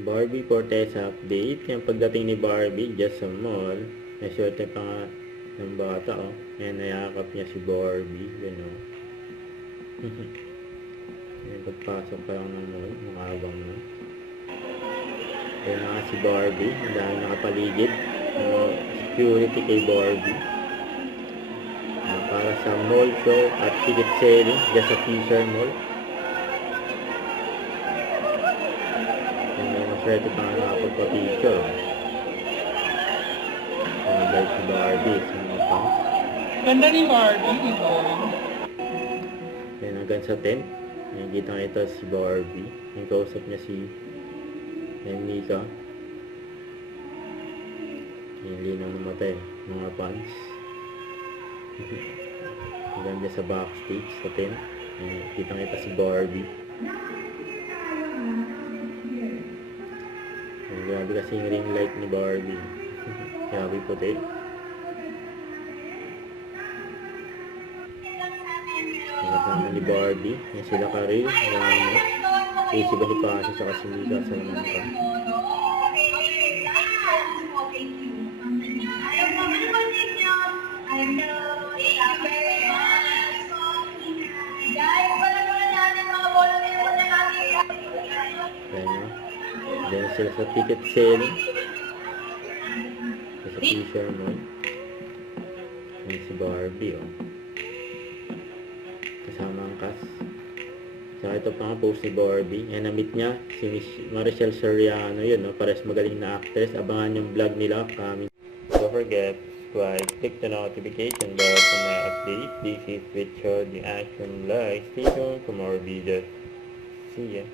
Barbie Fortesa update. Yung pagdating ni Barbie dyan sa mall, nasyerte pa nga ng bata, oh. Ayan, nayakap niya si Barbie. Gano'n. Ayan, pagpasok pa lang ng mall, nakabang na. Ayan na nga si Barbie. Ang dami nakapaligid. Security kay Barbie. Para sa mall show at ticket selling dyan sa Fisher Mall. Maswerte pa nga nakapagpa-picture. Bye si Barbie sa mga fans. Ganda ni Barbie, diba? Yan hanggang sa tent. Nakikita nga ito si Barbie. Yung kausap niya si Mika. Yung linaw ng mata mga fans. Hanggang dyan sa backstage sa tent. Nakikita nga ito si Barbie. Grabe kasi yung ring light ni Barbie. Grabe puti. Kasama ni Barbie. Yan sila Karil, Ramos, AC Bonifacio, saka si Mika Salamanca. Then sila sa ticket selling sa Fisher Mall. Yan si Barbie, oh. Kasama ang cast. Saka ito pa nga post ni Barbie. Yan, na-meet niya si Miss Maricel Soriano. Yun, no? Pares magaling na actress. Abangan yung vlog nila coming. Don't forget, subscribe, click the notification bell for my update. This is Richard, the Action Live. Stay tuned for more videos. See ya.